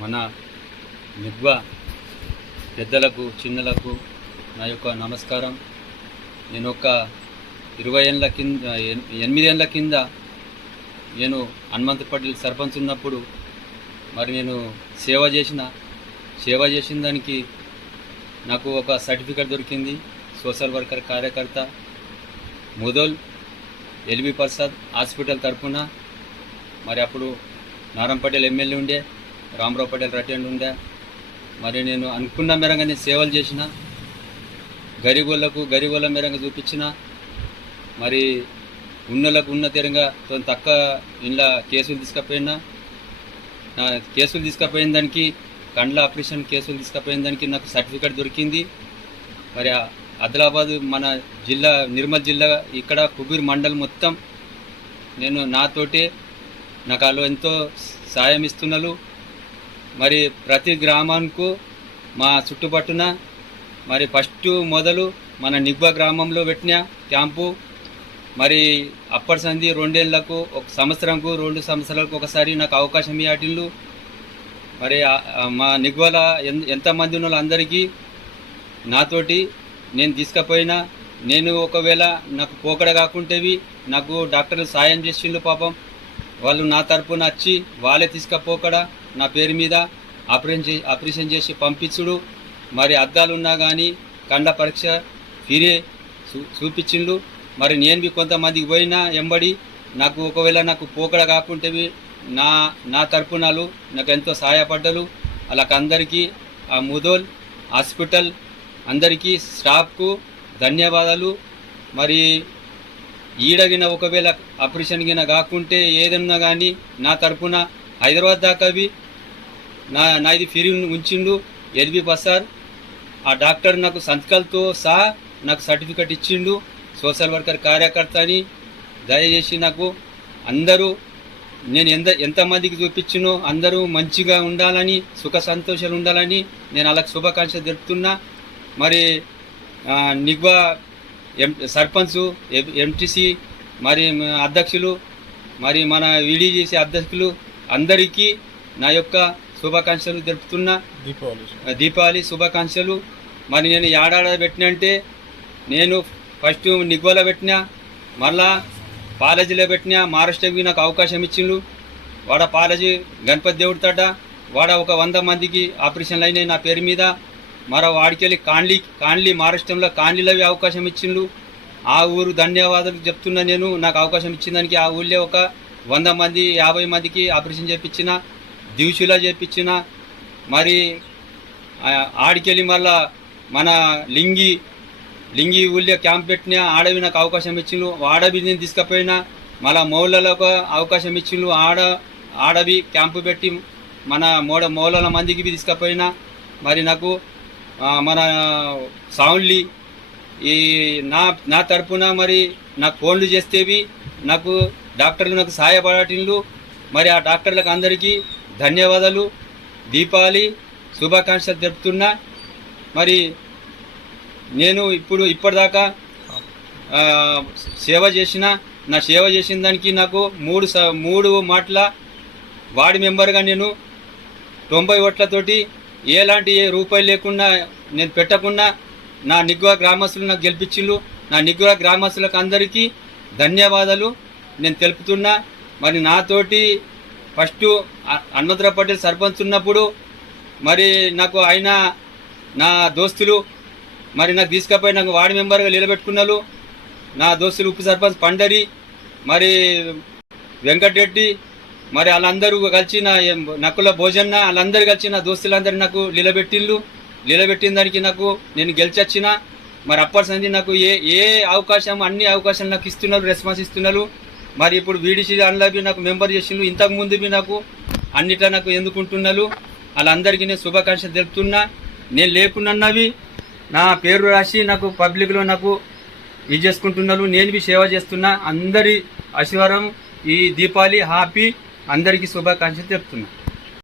మన నిగ్వ పెద్దలకు చిన్నలకు నా యొక్క నమస్కారం. నేను ఒక ఇరవై ఏళ్ళ కింద ఎనిమిది ఏళ్ళ కింద నేను హనుమంతపల్లి సర్పంచ్ ఉన్నప్పుడు మరి నేను సేవ చేసిన సేవ చేసిన దానికి నాకు ఒక సర్టిఫికేట్ దొరికింది. సోషల్ వర్కర్ కార్యకర్త ముదోల్ ఎల్బి ప్రసాద్ హాస్పిటల్ తరఫున మరి అప్పుడు నారాయణ పటేల్ ఎమ్మెల్యే ఉండే. రామరావు పటేల్ రటెండ్ ఉండే మరి నేను అనుకున్న మేరంగా నేను సేవలు చేసిన గరీబులకు గరీబుల మేరంగా చూపించిన మరి ఉన్నలకు ఉన్న తీరంగా కొంత తక్కువ ఇంట్లో కేసులు తీసుకుపోయినా నా కేసులు తీసుకుపోయిన దానికి కండ్ల ఆపరేషన్ కేసులు తీసుకుపోయిన దానికి నాకు సర్టిఫికేట్ దొరికింది. మరి ఆదిలాబాద్ మన జిల్లా నిర్మల్ జిల్లా ఇక్కడ కుబీర్ మండల్ మొత్తం నేను నాతోటే నాకు వాళ్ళు ఎంతో సాయం ఇస్తున్నారు మరి ప్రతి గ్రామానికి మా చుట్టుపట్టున మరి ఫస్ట్ మొదలు మన నిగ్వ గ్రామంలో పెట్టిన క్యాంపు. మరి అప్పటి సంధి రెండేళ్ళకు ఒక సంవత్సరంకు రెండు సంవత్సరాలకు ఒకసారి నాకు అవకాశం ఇవ్వటిల్లు మరి మా నిగ్వల ఎన్- ఎంతమంది ఉన్న వాళ్ళందరికీ నాతోటి నేను తీసుకపోయినా నేను ఒకవేళ నాకు పోకడ కాకుంటేవి నాకు డాక్టర్లు సాయం చేసిండు పాపం. వాళ్ళు నా తరపున వచ్చి వాళ్ళే తీసుకపోకడా నా పేరు మీద ఆపరేషన్ చేసి ఆపరేషన్ చేసి పంపించుడు. మరి అద్దాలు ఉన్నా కానీ కండ పరీక్ష ఫిరే చూ చూపించిండు. మరి నేను కొంతమందికి పోయినా ఎంబడి నాకు ఒకవేళ నాకు పోకడ కాకుంటేవి నా నా తరపునాలు నాకు ఎంతో సహాయపడ్డలు. వాళ్ళకందరికీ ఆ ముదోల్ హాస్పిటల్ అందరికీ స్టాఫ్కు ధన్యవాదాలు. మరి ఈడగిన ఒకవేళ ఆపరేషన్ గిన కాకుంటే ఏదన్నా కానీ నా తరపున హైదరాబాద్ దాకా అవి నా నాది ఫిరి ఉంచిండు ఎల్బి బసార్. ఆ డాక్టర్ నాకు సంతకాలతో సహా నాకు సర్టిఫికెట్ ఇచ్చిండు. సోషల్ వర్కర్ కార్యకర్త అని దయచేసి నాకు అందరూ నేను ఎంత ఎంతమందికి చూపించినో అందరూ మంచిగా ఉండాలని సుఖ సంతోషాలు ఉండాలని నేను వాళ్ళకి శుభాకాంక్ష తెలుపుతున్నా. మరి నిగ్వా ఎం సర్పంచ్ ఎంటీసీ మరి అధ్యక్షులు మరి మన విడిజేసీ అధ్యక్షులు అందరికీ నా యొక్క శుభాకాంక్షలు తెలుపుతున్నా దీపావళి దీపావళి శుభాకాంక్షలు. మరి నేను ఏడాడ పెట్టినంటే నేను ఫస్ట్ నిగ్వలో పెట్టినా మళ్ళా పాలజీలో పెట్టినా మహారాష్ట్రకి నాకు అవకాశం ఇచ్చిండు వాడ పాలజీ గణపతి దేవుడి తట వాడ ఒక వంద మందికి ఆపరేషన్లు అయినాయి నా పేరు మీద. మరో వాడికెళ్ళి కాన్లీ కాన్లీ మహారాష్ట్రంలో కాన్లీలో అవకాశం ఇచ్చిండు ఆ ఊరు ధన్యవాదాలు చెప్తున్నా నేను. నాకు అవకాశం ఇచ్చిన దానికి ఆ ఊళ్ళో ఒక వంద మంది యాభై మందికి ఆపరేషన్ చేపించిన దివుషులా చేయించిన మరి ఆడికెళ్ళి మళ్ళా మన లింగి లింగి ఊళ్ళో క్యాంప్ పెట్టిన ఆడవి నాకు అవకాశం ఇచ్చిండ్రు. ఆడవి నేను తీసుకుపోయినా మళ్ళా మౌళ్ళలకు అవకాశం ఇచ్చిండ్రు. ఆడ ఆడవి క్యాంపు పెట్టి మన మూడ మౌలల మందికి తీసుకుపోయినా మరి నాకు మన సౌండ్లీ ఈ నా నా తరపున మరి నాకు ఫోన్లు చేస్తేవి నాకు డాక్టర్లు నాకు సహాయపడటిండ్లు. మరి ఆ డాక్టర్లకు అందరికీ ధన్యవాదాలు. దీపావళి శుభాకాంక్షలు తెలుపుతున్నా. మరి నేను ఇప్పుడు ఇప్పటిదాకా సేవ చేసిన నా సేవ చేసిన దానికి నాకు మూడు స- మూడు మాటల వార్డు మెంబర్గా నేను తొంభై ఓట్లతోటి ఎలాంటి ఏ రూపాయలు లేకుండా నేను పెట్టకుండా నా నిగ్వా గ్రామస్తులు నాకు గెలిపించిండ్రు నా నిగ్వా గ్రామస్తులకు అందరికీ ధన్యవాదాలు. నేను తెలుపుతున్నా మరి నాతోటి ఫస్ట్ హ- పటేల్ సర్పంచ్ ఉన్నప్పుడు మరి నాకు ఆయన నా దోస్తులు మరి నాకు తీసుకుపోయి నాకు వార్డు మెంబర్గా నిలబెట్టుకున్నారు నా దోస్తులు ఉప సర్పంచ్ పండరి మరి వెంకటరెడ్డి మరి వాళ్ళందరూ కలిసి నా నక్కుల భోజన్న వాళ్ళందరూ కలిసి నా దోస్తులందరూ నాకు నిలబెట్టిళ్ళు నిలబెట్టిన దానికి నాకు నేను గెలిచొచ్చిన. మరి అప్పటి సంది నాకు ఏ ఏ అవకాశం అన్ని అవకాశాలు నాకు ఇస్తున్నారు రెస్పాన్స్ ఇస్తున్నారు. మరి ఇప్పుడు వీడిసి అందులో నాకు మెంబర్ చేసిండ్రు ఇంతకు ముందు బి నాకు అన్నిట్లో నాకు ఎందుకుంటున్నారు? వాళ్ళందరికీ నేను శుభాకాంక్షలు తెలుపుతున్నా. నేను లేకున్నవి నా పేరు రాసి నాకు పబ్లిక్లో నాకు ఇది చేసుకుంటున్నారు. నేను సేవ చేస్తున్నా. అందరి ఆశీర్వాదం ఈ దీపావళి హ్యాపీ అందరికీ శుభాకాంక్షలు చెప్తున్నా